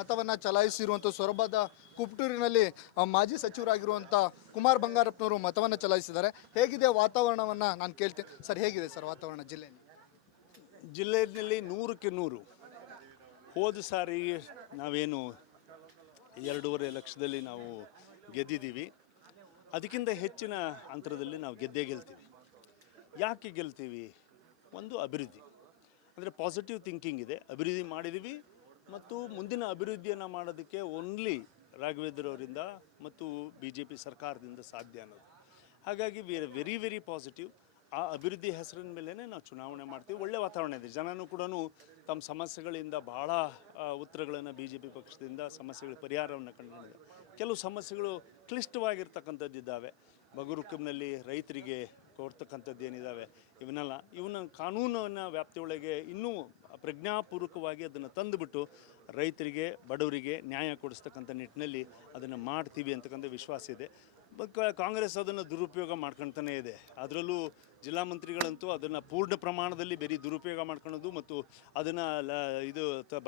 ಮತವನ್ನು ಚಲಾಯಿಸಿರುವಂಥ ಸೊರಬದ ಕುಪ್ಟೂರಿನಲ್ಲಿ ಮಾಜಿ ಸಚಿವರಾಗಿರುವಂಥ ಕುಮಾರ್ ಬಂಗಾರಪ್ಪನವರು ಮತವನ್ನು ಚಲಾಯಿಸಿದ್ದಾರೆ. ಹೇಗಿದೆ ವಾತಾವರಣವನ್ನು ನಾನು ಕೇಳ್ತೀನಿ ಸರ್, ಹೇಗಿದೆ ಸರ್ ವಾತಾವರಣ ಜಿಲ್ಲೆಯಲ್ಲಿ 100ಕ್ಕೆ 100 ಹೋದ ಸಾರಿ ನಾವೇನು 2.5 ಲಕ್ಷದಲ್ಲಿ ನಾವು ಗೆದ್ದಿದ್ದೀವಿ. ಅದಕ್ಕಿಂತ ಹೆಚ್ಚಿನ ಅಂತರದಲ್ಲಿ ನಾವು ಗೆಲ್ತೀವಿ. ಯಾಕೆ ಗೆಲ್ತೀವಿ? ಒಂದು ಅಭಿವೃದ್ಧಿ, ಅಂದರೆ ಪಾಸಿಟಿವ್ ಥಿಂಕಿಂಗ್ ಇದೆ, ಅಭಿವೃದ್ಧಿ ಮಾಡಿದ್ದೀವಿ ಮತ್ತು ಮುಂದಿನ ಅಭಿವೃದ್ಧಿಯನ್ನು ಮಾಡೋದಕ್ಕೆ ಓನ್ಲಿ ರಾಘವೇಂದ್ರವರಿಂದ ಮತ್ತು BJP ಸರ್ಕಾರದಿಂದ ಸಾಧ್ಯ ಅನ್ನೋದು. ಹಾಗಾಗಿ we are very very positive. ಆ ಅಭಿವೃದ್ಧಿ ಹೆಸರಿನ ಮೇಲೇ ನಾವು ಚುನಾವಣೆ ಮಾಡ್ತೀವಿ. ಒಳ್ಳೆ ವಾತಾವರಣ ಇದೆ. ಜನನೂ ಕೂಡ ತಮ್ಮ ಸಮಸ್ಯೆಗಳಿಂದ ಭಾಳ ಉತ್ತರಗಳನ್ನು BJP ಪಕ್ಷದಿಂದ ಸಮಸ್ಯೆಗಳ ಪರಿಹಾರವನ್ನು ಕಂಡುಕೊಂಡಿದೆ. ಕೆಲವು ಸಮಸ್ಯೆಗಳು ಕ್ಲಿಷ್ಟವಾಗಿರ್ತಕ್ಕಂಥದ್ದಿದ್ದಾವೆ. ಬಗರುಕುಂನಲ್ಲಿ ರೈತರಿಗೆ ಕೊಡ್ತಕ್ಕಂಥದ್ದು ಏನಿದ್ದಾವೆ ಇವನ್ನ ಕಾನೂನಿನ ವ್ಯಾಪ್ತಿಯೊಳಗೆ ಇನ್ನೂ ಪ್ರಜ್ಞಾಪೂರ್ವಕವಾಗಿ ಅದನ್ನು ತಂದುಬಿಟ್ಟು ರೈತರಿಗೆ ಬಡವರಿಗೆ ನ್ಯಾಯ ಕೊಡಿಸ್ತಕ್ಕಂಥ ನಿಟ್ಟಿನಲ್ಲಿ ಅದನ್ನು ಮಾಡ್ತೀವಿ ಅಂತಕ್ಕಂಥ ವಿಶ್ವಾಸ ಇದೆ. ಕಾಂಗ್ರೆಸ್ ಅದನ್ನು ದುರುಪಯೋಗ ಮಾಡ್ಕೊಳ್ತಾನೇ ಇದೆ. ಅದರಲ್ಲೂ ಜಿಲ್ಲಾ ಮಂತ್ರಿಗಳಂತೂ ಅದನ್ನು ಪೂರ್ಣ ಪ್ರಮಾಣದಲ್ಲಿ ಬರೀ ದುರುಪಯೋಗ ಮಾಡ್ಕೊಳ್ಳೋದು ಮತ್ತು ಅದನ್ನು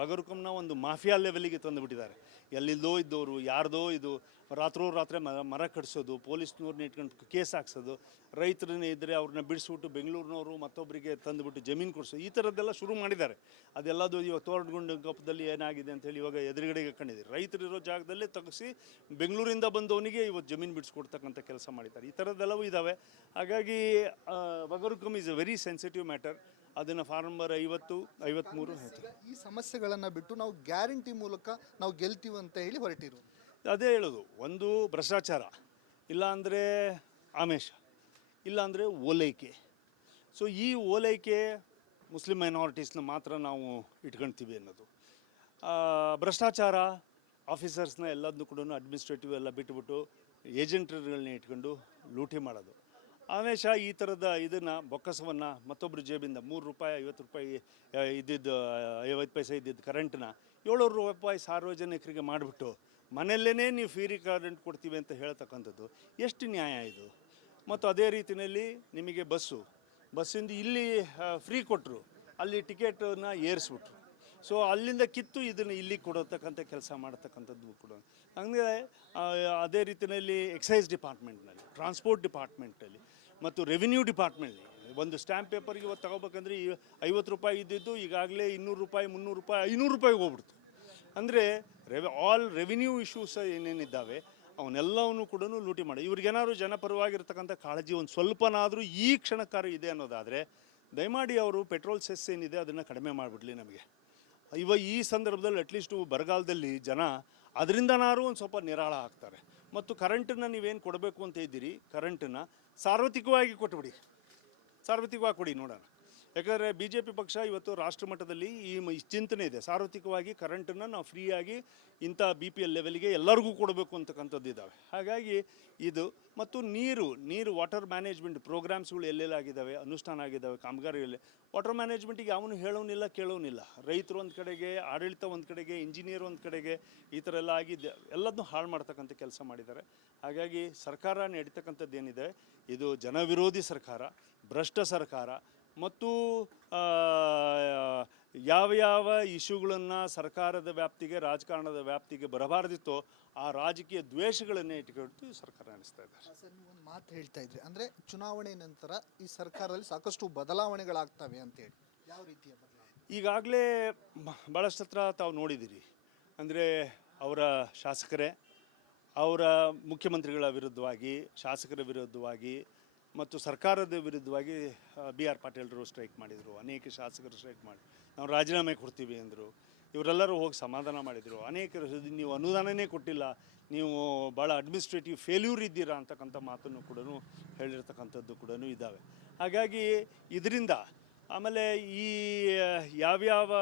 ಬಗರುಕುಂನ ಒಂದು ಮಾಫಿಯಾ ಲೆವೆಲಿಗೆ ತಂದುಬಿಟ್ಟಿದ್ದಾರೆ. ಎಲ್ಲಿದ್ದೋ ಇದ್ದವರು ಯಾರ್ದೋ ಇದು ರಾತ್ರಿ ಮರ ಕಡಿಸೋದು, ಪೊಲೀಸ್ನವ್ರನ್ನ ಇಟ್ಕೊಂಡು ಕೇಸ್ ಹಾಕ್ಸೋದು, ರೈತರನ್ನ ಇದ್ದರೆ ಅವ್ರನ್ನ ಬಿಡಿಸ್ಬಿಟ್ಟು ಬೆಂಗಳೂರಿನವರು ಮತ್ತೊಬ್ಬರಿಗೆ ತಂದುಬಿಟ್ಟು ಜಮೀನು ಕೊಡಿಸೋದು, ಈ ಥರದ್ದೆಲ್ಲ ಶುರು ಮಾಡಿದ್ದಾರೆ. ಅದೆಲ್ಲದು ಇವಾಗ ತೋರಣಗುಂಡ ಗಪ್ಪದಲ್ಲಿ ಏನಾಗಿದೆ ಅಂತೇಳಿ ಇವಾಗ ಎದುರುಗಡೆಗೆ ಕಂಡಿದೆ. ರೈತರಿರೋ ಜಾಗದಲ್ಲೇ ತೆಗೆಸಿ ಬೆಂಗಳೂರಿಂದ ಬಂದವನಿಗೆ ಇವತ್ತು ಜಮೀನು ಬಿಡಿಸ್ಕೊಡ್ತಕ್ಕಂಥ ಕೆಲಸ ಮಾಡಿದ್ದಾರೆ. ಈ ಥರದ್ದೆಲ್ಲವೂ ಇದ್ದಾವೆ. ಹಾಗಾಗಿ ಬಗರುಕುಂ is a very sensitive matter. ಅದನ್ನು ಫಾರ್ಮ್ ನಂಬರ್ 50-53 ಈ ಸಮಸ್ಯೆಗಳನ್ನು ಬಿಟ್ಟು ನಾವು ಗ್ಯಾರಂಟಿ ಮೂಲಕ ನಾವು ಗೆಲ್ತೀವಿ ಅಂತ ಹೇಳಿ ಹೊರಟಿರು. ಅದೇ ಹೇಳೋದು, ಒಂದು ಭ್ರಷ್ಟಾಚಾರ, ಇಲ್ಲಾಂದರೆ ಆಮಿಷ, ಇಲ್ಲಾಂದರೆ ಓಲೈಕೆ. ಸೊ ಈ ಓಲೈಕೆ ಮುಸ್ಲಿಂ ಮೈನಾರಿಟೀಸ್ನ ಮಾತ್ರ ನಾವು ಇಟ್ಕೊಳ್ತೀವಿ ಅನ್ನೋದು. ಭ್ರಷ್ಟಾಚಾರ ಆಫೀಸರ್ಸ್ನ ಎಲ್ಲದನ್ನು ಕೂಡ ಅಡ್ಮಿನಿಸ್ಟ್ರೇಟಿವ್ ಎಲ್ಲ ಬಿಟ್ಟುಬಿಟ್ಟು ಏಜೆಂಟ್ಗಳನ್ನ ಇಟ್ಕೊಂಡು ಲೂಟಿ ಮಾಡೋದು. ಆಮೇಶ ಈ ಥರದ ಇದನ್ನು ಬೊಕ್ಕಸವನ್ನು ಮತ್ತೊಬ್ಬರ ಜೇಬಿಂದ ₹3 50 ಇದ್ದಿದ್ದು 50 ಪೈಸೆ ಇದ್ದಿದ್ದು ಕರೆಂಟ್ನ ₹700 ಸಾರ್ವಜನಿಕರಿಗೆ ಮಾಡಿಬಿಟ್ಟು ಮನೆಯಲ್ಲೇ ನೀವು ಫ್ರೀ ಕರೆಂಟ್ ಕೊಡ್ತೀವಿ ಅಂತ ಹೇಳ್ತಕ್ಕಂಥದ್ದು ಎಷ್ಟು ನ್ಯಾಯ ಇದು? ಮತ್ತು ಅದೇ ರೀತಿಯಲ್ಲಿ ನಿಮಗೆ ಬಸ್ಸಿಂದ ಇಲ್ಲಿ ಫ್ರೀ ಕೊಟ್ಟರು, ಅಲ್ಲಿ ಟಿಕೆಟನ್ನು ಏರಿಸ್ಬಿಟ್ರು. ಸೊ ಅಲ್ಲಿಂದ ಕಿತ್ತು ಇದನ್ನು ಇಲ್ಲಿ ಕೊಡತಕ್ಕಂಥ ಕೆಲಸ ಮಾಡತಕ್ಕಂಥದ್ದು ಕೂಡ. ಹಂಗೆ ಅದೇ ರೀತಿಯಲ್ಲಿ ಎಕ್ಸೈಸ್ ಡಿಪಾರ್ಟ್ಮೆಂಟ್ನಲ್ಲಿ, ಟ್ರಾನ್ಸ್ಪೋರ್ಟ್ ಡಿಪಾರ್ಟ್ಮೆಂಟಲ್ಲಿ ಮತ್ತು ರೆವಿನ್ಯೂ ಡಿಪಾರ್ಟ್ಮೆಂಟ್ನಲ್ಲಿ ಒಂದು ಸ್ಟ್ಯಾಂಪ್ ಪೇಪರ್ಗೆ ಇವತ್ತು ತಗೋಬೇಕಂದ್ರೆ ₹50 ಇದ್ದಿದ್ದು ಈಗಾಗಲೇ ₹200, ₹300, ₹500 ಹೋಗ್ಬಿಡ್ತು. ಅಂದರೆ ಆಲ್ ರೆವಿನ್ಯೂ ಇಶ್ಯೂಸ್ ಏನೇನಿದ್ದಾವೆ ಅವನ್ನೆಲ್ಲವನ್ನೂ ಕೂಡ ಲೂಟಿ ಮಾಡಿ ಇವ್ರಿಗೇನಾದ್ರು ಜನಪರವಾಗಿರ್ತಕ್ಕಂಥ ಕಾಳಜಿ ಒಂದು ಸ್ವಲ್ಪನಾದರೂ ಈ ಕ್ಷಣಕ್ಕಾರು ಇದೆ ಅನ್ನೋದಾದರೆ ದಯಮಾಡಿ ಅವರು ಪೆಟ್ರೋಲ್ ಸೆಸ್ ಏನಿದೆ ಅದನ್ನು ಕಡಿಮೆ ಮಾಡಿಬಿಡ್ಲಿ. ನಮಗೆ ಈ ಸಂದರ್ಭದಲ್ಲಿ ಅಟ್ಲೀಸ್ಟು ಬರಗಾಲದಲ್ಲಿ ಜನ ಅದರಿಂದನಾರು ಒಂದು ಸ್ವಲ್ಪ ನಿರಾಳ ಆಗ್ತಾರೆ. ಮತ್ತು ಕರೆಂಟನ್ನು ನೀವೇನು ಕೊಡಬೇಕು ಅಂತ ಇದ್ದೀರಿ, ಕರೆಂಟನ್ನು ಸಾರ್ವತ್ರಿಕವಾಗಿ ಕೊಡಿ ನೋಡೋಣ. ಯಾಕಂದರೆ BJP ಪಕ್ಷ ಇವತ್ತು ರಾಷ್ಟ್ರ ಮಟ್ಟದಲ್ಲಿ ಈ ಚಿಂತನೆ ಇದೆ, ಸಾರ್ವತ್ರಿಕವಾಗಿ ಕರೆಂಟನ್ನು ನಾವು ಫ್ರೀಯಾಗಿ ಇಂಥ BPL ಲೆವೆಲ್ಗೆ ಎಲ್ಲರಿಗೂ ಕೊಡಬೇಕು ಅಂತಕ್ಕಂಥದ್ದು ಇದ್ದಾವೆ. ಹಾಗಾಗಿ ಇದು ಮತ್ತು ನೀರು ವಾಟರ್ ಮ್ಯಾನೇಜ್ಮೆಂಟ್ ಪ್ರೋಗ್ರಾಮ್ಸ್ಗಳು ಎಲ್ಲೆಲ್ಲಾಗಿದ್ದಾವೆ, ಅನುಷ್ಠಾನ ಆಗಿದ್ದಾವೆ ಕಾಮಗಾರಿಯಲ್ಲಿ. ವಾಟರ್ ಮ್ಯಾನೇಜ್ಮೆಂಟಿಗೆ ಅವನು ಹೇಳೋನಿಲ್ಲ ಕೇಳೋನಿಲ್ಲ. ರೈತರು ಒಂದು ಕಡೆಗೆ, ಆಡಳಿತ ಒಂದು ಕಡೆಗೆ, ಇಂಜಿನಿಯರ್ ಒಂದು ಕಡೆಗೆ, ಈ ಥರ ಎಲ್ಲ ಆಗಿದ್ದೆ ಎಲ್ಲದನ್ನೂ ಹಾಳು ಮಾಡ್ತಕ್ಕಂಥ ಕೆಲಸ ಮಾಡಿದ್ದಾರೆ. ಹಾಗಾಗಿ ಸರ್ಕಾರ ನಡೀತಕ್ಕಂಥದ್ದು ಏನಿದೆ ಇದು ಜನವಿರೋಧಿ ಸರ್ಕಾರ, ಭ್ರಷ್ಟ ಸರ್ಕಾರ. ಮತ್ತು ಯಾವ ಇಶ್ಯೂಗಳನ್ನು ಸರ್ಕಾರದ ವ್ಯಾಪ್ತಿಗೆ, ರಾಜಕಾರಣದ ವ್ಯಾಪ್ತಿಗೆ ಬರಬಾರ್ದಿತ್ತೋ ಆ ರಾಜಕೀಯ ದ್ವೇಷಗಳನ್ನೇ ಇಟ್ಕೊಂಡು ಸರ್ಕಾರ ನಡೆಸ್ತಾ ಇದ್ದಾರೆ. ಸರ್, ನೀವು ಒಂದು ಮಾತು ಹೇಳ್ತಾ ಇದ್ರಿ, ಅಂದರೆ ಚುನಾವಣೆ ನಂತರ ಈ ಸರ್ಕಾರದಲ್ಲಿ ಸಾಕಷ್ಟು ಬದಲಾವಣೆಗಳಾಗ್ತವೆ ಅಂತೇಳಿ. ಯಾವ ರೀತಿಯ ಬದಲಾವಣೆ? ಈಗಾಗಲೇ ಭಾಳಷ್ಟು ಹತ್ರ ತಾವು ನೋಡಿದ್ದೀರಿ. ಅಂದರೆ ಅವರ ಶಾಸಕರೇ ಅವರ ಮುಖ್ಯಮಂತ್ರಿಗಳ ವಿರುದ್ಧವಾಗಿ, ಶಾಸಕರ ವಿರುದ್ಧವಾಗಿ ಮತ್ತು ಸರ್ಕಾರದ ವಿರುದ್ಧವಾಗಿ BR ಪಾಟೀಲರು ಸ್ಟ್ರೈಕ್ ಮಾಡಿದರು. ಅನೇಕ ಶಾಸಕರು ಸ್ಟ್ರೈಕ್ ಮಾಡಿ ನಾವು ರಾಜೀನಾಮೆ ಕೊಡ್ತೀವಿ ಅಂದರು. ಇವರೆಲ್ಲರೂ ಹೋಗಿ ಸಮಾಧಾನ ಮಾಡಿದರು. ಅನೇಕರು ನೀವು ಅನುದಾನನೇ ಕೊಟ್ಟಿಲ್ಲ, ನೀವು ಭಾಳ ಅಡ್ಮಿನಿಸ್ಟ್ರೇಟಿವ್ ಫೇಲ್ಯೂರ್ ಇದ್ದೀರಾ ಅಂತಕ್ಕಂಥ ಮಾತನ್ನು ಕೂಡ ಹೇಳಿರ್ತಕ್ಕಂಥದ್ದು ಕೂಡ ಇದ್ದಾವೆ. ಹಾಗಾಗಿ ಇದರಿಂದ ಆಮೇಲೆ ಈ ಯಾವ್ಯಾವ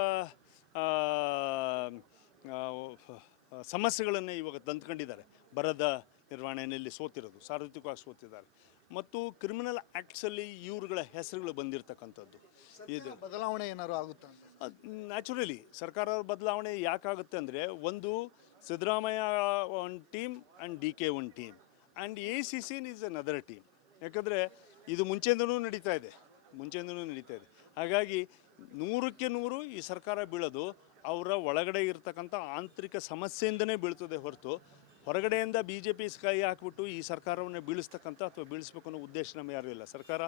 ಸಮಸ್ಯೆಗಳನ್ನು ಇವಾಗ ತಂದ್ಕೊಂಡಿದ್ದಾರೆ, ಬರದ ನಿರ್ವಹಣೆಯಲ್ಲಿ ಸೋತಿರೋದು, ಸಾರ್ವತ್ರಿಕವಾಗಿ ಸೋತಿದ್ದಾರೆ ಮತ್ತು ಕ್ರಿಮಿನಲ್ ಆ್ಯಕ್ಟ್ಸಲ್ಲಿ ಇವ್ರುಗಳ ಹೆಸರುಗಳು ಬಂದಿರತಕ್ಕಂಥದ್ದು. ಇದು ಬದಲಾವಣೆ ಏನಾದ್ರು ಆಗುತ್ತಾ? ನ್ಯಾಚುರಲಿ ಸರ್ಕಾರದ ಬದಲಾವಣೆ ಯಾಕಾಗುತ್ತೆ ಅಂದರೆ, ಒಂದು ಸಿದ್ದರಾಮಯ್ಯ ಒಂದು ಟೀಮ್ ಆ್ಯಂಡ್ DK ಒಂದು team and ACC is another team. ಯಾಕಂದರೆ ಇದು ಮುಂಚೆಯಿಂದನೂ ನಡೀತಾ ಇದೆ. ಹಾಗಾಗಿ 100ಕ್ಕೆ 100 ಈ ಸರ್ಕಾರ ಬೀಳೋದು ಅವರ ಒಳಗಡೆ ಇರ್ತಕ್ಕಂಥ ಆಂತರಿಕ ಸಮಸ್ಯೆಯಿಂದನೇ ಬೀಳ್ತದೆ ಹೊರತು ಹೊರಗಡೆಯಿಂದ ಬಿ ಜೆ ಪಿ ಕೈ ಹಾಕ್ಬಿಟ್ಟು ಈ ಸರ್ಕಾರವನ್ನು ಬೀಳಿಸ್ತಕ್ಕಂಥ ಅಥವಾ ಬೀಳಿಸ್ಬೇಕು ಅನ್ನೋ ಉದ್ದೇಶ ನಮಗೆ ಯಾರೂ ಇಲ್ಲ. ಸರ್ಕಾರ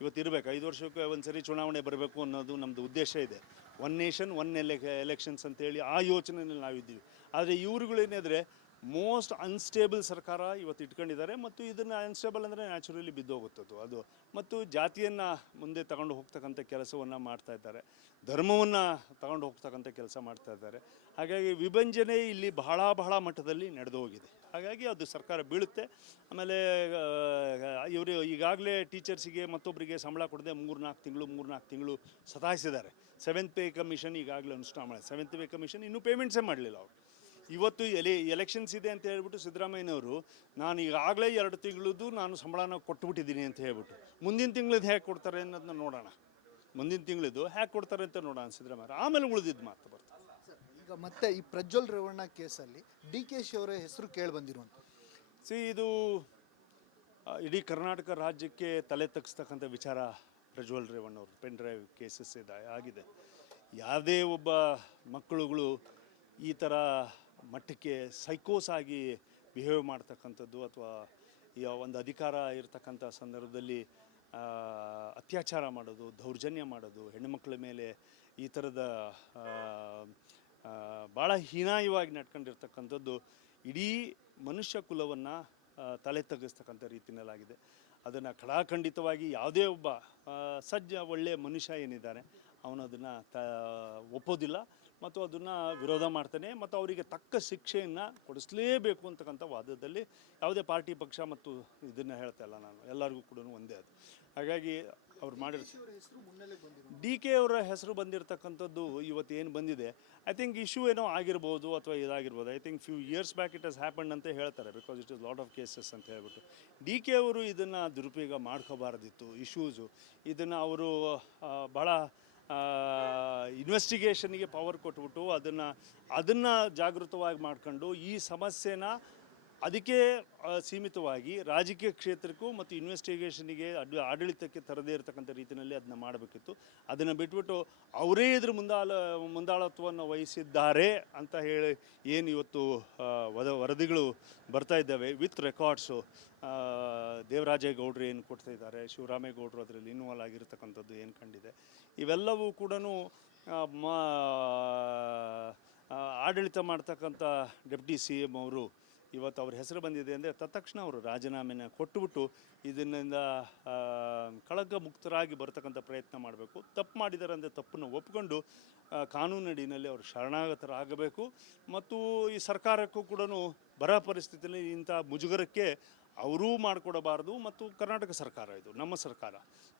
ಇವತ್ತು ಇರಬೇಕು, 5 ವರ್ಷಕ್ಕೆ ಒಂದು ಸರಿ ಚುನಾವಣೆ ಬರಬೇಕು ಅನ್ನೋದು ನಮ್ಮದು ಉದ್ದೇಶ ಇದೆ. ಒನ್ ನೇಷನ್ ಒನ್ ಎಲೆಕ್ಷನ್ಸ್ ಅಂತೇಳಿ ಆ ಯೋಚನೆಯಲ್ಲಿ ನಾವಿದ್ದೀವಿ. ಆದರೆ ಇವ್ರುಗಳೇನಿದ್ರೆ ಮೋಸ್ಟ್ ಅನ್ಸ್ಟೇಬಲ್ ಸರ್ಕಾರ ಇವತ್ತು ಇಟ್ಕೊಂಡಿದ್ದಾರೆ ಮತ್ತು ಇದನ್ನು ಅನ್ಸ್ಟೇಬಲ್ ಅಂದರೆ ನ್ಯಾಚುರಲಿ ಬಿದ್ದೋಗುತ್ತದು ಅದು. ಮತ್ತು ಜಾತಿಯನ್ನು ಮುಂದೆ ತಗೊಂಡು ಹೋಗ್ತಕ್ಕಂಥ ಕೆಲಸವನ್ನು ಮಾಡ್ತಾ ಇದ್ದಾರೆ, ಧರ್ಮವನ್ನು ತಗೊಂಡು ಹೋಗ್ತಕ್ಕಂಥ ಕೆಲಸ ಮಾಡ್ತಾ ಇದ್ದಾರೆ. ಹಾಗಾಗಿ ವಿಭಜನೆ ಇಲ್ಲಿ ಬಹಳ ಮಟ್ಟದಲ್ಲಿ ನಡೆದು ಹೋಗಿದೆ. ಹಾಗಾಗಿ ಅದು ಸರ್ಕಾರ ಬೀಳುತ್ತೆ. ಆಮೇಲೆ ಇವರು ಈಗಾಗಲೇ ಟೀಚರ್ಸಿಗೆ ಮತ್ತೊಬ್ಬರಿಗೆ ಸಂಬಳ ಕೊಡದೆ 3-4 ತಿಂಗಳು ಸತಾಯಿಸಿದ್ದಾರೆ. 7th ಪೇ ಕಮಿಷನ್ ಈಗಾಗಲೇ ಅನುಷ್ಠಾನ ಮಾಡಿ 7th ಪೇ ಕಮಿಷನ್ ಇನ್ನೂ ಪೇಮೆಂಟ್ಸೇ ಮಾಡಲಿಲ್ಲ ಅವರು. ಇವತ್ತು ಎಲೆಕ್ಷನ್ಸ್ ಇದೆ ಅಂತ ಹೇಳ್ಬಿಟ್ಟು ಸಿದ್ದರಾಮಯ್ಯನವರು ನಾನು ಈಗಾಗಲೇ 2 ತಿಂಗಳದ್ದು ನಾನು ಸಂಬಳನ ಕೊಟ್ಬಿಟ್ಟಿದ್ದೀನಿ ಅಂತ ಹೇಳ್ಬಿಟ್ಟು ಮುಂದಿನ ತಿಂಗಳದ್ದು ಹೇಗೆ ಕೊಡ್ತಾರೆ ಅನ್ನೋದನ್ನ ನೋಡೋಣ. ಮುಂದಿನ ತಿಂಗಳದ್ದು ಹೇಗೆ ಕೊಡ್ತಾರೆ ಅಂತ ನೋಡೋಣ ಸಿದ್ದರಾಮಯ್ಯ, ಆಮೇಲೆ ಉಳಿದಿದ್ದು ಮಾತು ಬರ್ತಾರೆ. ಈಗ ಮತ್ತೆ ಈ ಪ್ರಜ್ವಲ್ ರೇವಣ್ಣ ಕೇಸಲ್ಲಿ DKಶಿ ಅವರ ಹೆಸರು ಕೇಳಿ ಬಂದಿರುವಂಥ ಇದು ಇಡೀ ಕರ್ನಾಟಕ ರಾಜ್ಯಕ್ಕೆ ತಲೆ ತಗ್ಸ್ತಕ್ಕಂಥ ವಿಚಾರ. ಪ್ರಜ್ವಲ್ ರೇವಣ್ಣ ಅವರು ಪೆನ್ ಡ್ರೈವ್ ಕೇಸಸ್ ಆಗಿದೆ. ಯಾವುದೇ ಒಬ್ಬ ಮಕ್ಕಳುಗಳು ಈ ಥರ ಮಟ್ಟಕ್ಕೆ ಸೈಕೋಸ್ ಆಗಿ ಬಿಹೇವ್ ಮಾಡ್ತಕ್ಕಂಥದ್ದು ಅಥವಾ ಈ ಒಂದು ಅಧಿಕಾರ ಇರತಕ್ಕಂಥ ಸಂದರ್ಭದಲ್ಲಿ ಅತ್ಯಾಚಾರ ಮಾಡೋದು, ದೌರ್ಜನ್ಯ ಮಾಡೋದು, ಹೆಣ್ಣುಮಕ್ಕಳ ಮೇಲೆ ಈ ಥರದ ಭಾಳ ಹೀನಾಯವಾಗಿ ನಡ್ಕೊಂಡಿರ್ತಕ್ಕಂಥದ್ದು ಇಡೀ ಮನುಷ್ಯ ಕುಲವನ್ನು ತಲೆ ತಗ್ಗಿಸ್ತಕ್ಕಂಥ ರೀತಿಯಲ್ಲಾಗಿದೆ. ಅದನ್ನು ಖಡಾಖಂಡಿತವಾಗಿ ಯಾವುದೇ ಒಬ್ಬ ಒಳ್ಳೆಯ ಮನುಷ್ಯ ಏನಿದ್ದಾನೆ ಅವನು ಅದನ್ನು ಒಪ್ಪೋದಿಲ್ಲ ಮತ್ತು ಅದನ್ನು ವಿರೋಧ ಮಾಡ್ತಾನೆ ಮತ್ತು ಅವರಿಗೆ ತಕ್ಕ ಶಿಕ್ಷೆಯನ್ನು ಕೊಡಿಸಲೇಬೇಕು ಅಂತಕ್ಕಂಥ ವಾದದಲ್ಲಿ ಯಾವುದೇ ಪಾರ್ಟಿ ಪಕ್ಷ ಮತ್ತು ಇದನ್ನು ಹೇಳ್ತಾ ಇಲ್ಲ ನಾನು, ಎಲ್ಲರಿಗೂ ಕೂಡ ಒಂದೇ ಅದು. ಹಾಗಾಗಿ ಅವ್ರು DK ಅವರ ಹೆಸರು ಬಂದಿರತಕ್ಕಂಥದ್ದು ಇವತ್ತು ಏನು ಬಂದಿದೆ, ಐ ಥಿಂಕ್ ಇಶ್ಯೂ ಏನೋ ಆಗಿರ್ಬೋದು ಅಥವಾ ಇದಾಗಿರ್ಬೋದು. I think few years back it has happened ಅಂತ ಹೇಳ್ತಾರೆ, because it is lot of cases ಅಂತ ಹೇಳ್ಬಿಟ್ಟು. DK ಅವರು ಇದನ್ನು ದುರುಪಯೋಗ ಮಾಡ್ಕೋಬಾರ್ದಿತ್ತು ಇಶ್ಯೂಸು. ಇದನ್ನು ಅವರು ಭಾಳ ಇನ್ವೆಸ್ಟಿಗೇಷನ್ಗೆ ಪವರ್ ಕೊಟ್ಬಿಟ್ಟು ಅದನ್ನು ಜಾಗೃತವಾಗಿ ಮಾಡ್ಕೊಂಡು ಈ ಸಮಸ್ಯೆನ ಅದಕ್ಕೆ ಸೀಮಿತವಾಗಿ ರಾಜಕೀಯ ಕ್ಷೇತ್ರಕ್ಕೂ ಮತ್ತು ಇನ್ವೆಸ್ಟಿಗೇಷನಿಗೆ ಆಡಳಿತಕ್ಕೆ ತರದೇ ಇರತಕ್ಕಂಥ ರೀತಿಯಲ್ಲಿ ಅದನ್ನ ಮಾಡಬೇಕಿತ್ತು. ಅದನ್ನು ಬಿಟ್ಬಿಟ್ಟು ಅವರೇ ಇದ್ರ ಮುಂದಾಳತ್ವವನ್ನು ವಹಿಸಿದ್ದಾರೆ ಅಂತ ಹೇಳಿ ಏನು ಇವತ್ತು ವರದಿಗಳು ಬರ್ತಾ ಇದ್ದಾವೆ ವಿತ್ ರೆಕಾರ್ಡ್ಸು. ದೇವರಾಜೇಗೌಡರು ಏನು ಕೊಡ್ತಾ ಇದ್ದಾರೆ, ಶಿವರಾಮೇಗೌಡರು ಅದರಲ್ಲಿ ಇನ್ವಾಲ್ವ್ ಆಗಿರ್ತಕ್ಕಂಥದ್ದು ಏನು ಕಂಡಿದೆ, ಇವೆಲ್ಲವೂ ಕೂಡ ಆಡಳಿತ ಮಾಡ್ತಕ್ಕಂಥ ಡೆಪ್ಟಿ CM ಅವರು ಇವತ್ತು ಅವ್ರ ಹೆಸರು ಬಂದಿದೆ ಅಂದರೆ ತತ್ಕ್ಷಣ ಅವರು ರಾಜೀನಾಮೆನ ಕೊಟ್ಟುಬಿಟ್ಟು ಇದರಿಂದ ಕಳಂಕ ಮುಕ್ತರಾಗಿ ಬರ್ತಕ್ಕಂಥ ಪ್ರಯತ್ನ ಮಾಡಬೇಕು. ತಪ್ಪು ಮಾಡಿದ್ದಾರೆ ಅಂದರೆ ತಪ್ಪನ್ನು ಒಪ್ಕೊಂಡು ಕಾನೂನಿನಲ್ಲಿ ಅವರು ಶರಣಾಗತರಾಗಬೇಕು. ಮತ್ತು ಈ ಸರ್ಕಾರಕ್ಕೂ ಕೂಡ ಬರ ಪರಿಸ್ಥಿತಿಯಲ್ಲಿ ಇಂಥ ಮುಜುಗರಕ್ಕೆ ಅವರೂ ಮಾಡಿಕೊಡಬಾರ್ದು. ಮತ್ತು ಕರ್ನಾಟಕ ಸರ್ಕಾರ, ಇದು ನಮ್ಮ ಸರ್ಕಾರ,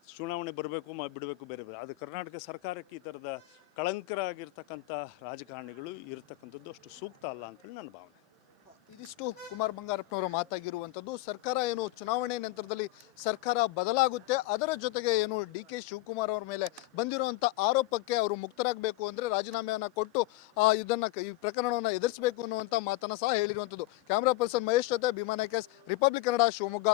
ಚುನಾವಣೆ ಬರಬೇಕು ಬಿಡಬೇಕು ಬೇರೆ ಬೇರೆ, ಅದು ಕರ್ನಾಟಕ ಸರ್ಕಾರಕ್ಕೆ ಈ ಥರದ ಕಳಂಕರಾಗಿರ್ತಕ್ಕಂಥ ರಾಜಕಾರಣಿಗಳು ಇರತಕ್ಕಂಥದ್ದು ಅಷ್ಟು ಸೂಕ್ತ ಅಲ್ಲ ಅಂತೇಳಿ ನನ್ನ ಭಾವನೆ. ಇದಿಷ್ಟು ಕುಮಾರ್ ಬಂಗಾರಪ್ಪನವರು ಮಾತಾಗಿರುವಂಥದ್ದು. ಸರ್ಕಾರ ಏನು ಚುನಾವಣೆ ನಂತರದಲ್ಲಿ ಸರ್ಕಾರ ಬದಲಾಗುತ್ತೆ, ಅದರ ಜೊತೆಗೆ ಏನು DK ಶಿವಕುಮಾರ್ ಅವರ ಮೇಲೆ ಬಂದಿರುವಂಥ ಆರೋಪಕ್ಕೆ ಅವರು ಮುಕ್ತರಾಗಬೇಕು ಅಂದರೆ ರಾಜೀನಾಮೆಯನ್ನು ಕೊಟ್ಟು ಈ ಪ್ರಕರಣವನ್ನು ಎದುರಿಸಬೇಕು ಅನ್ನುವಂಥ ಮಾತನ್ನು ಸಹ ಹೇಳಿರುವಂಥದ್ದು. ಕ್ಯಾಮ್ರಾ ಪರ್ಸನ್ ಮಹೇಶ್ ಜೊತೆ ಭೀಮಾ ನಾಯ್ಕಸ್, ರಿಪಬ್ಲಿಕ್ ಕನ್ನಡ, ಶಿವಮೊಗ್ಗ.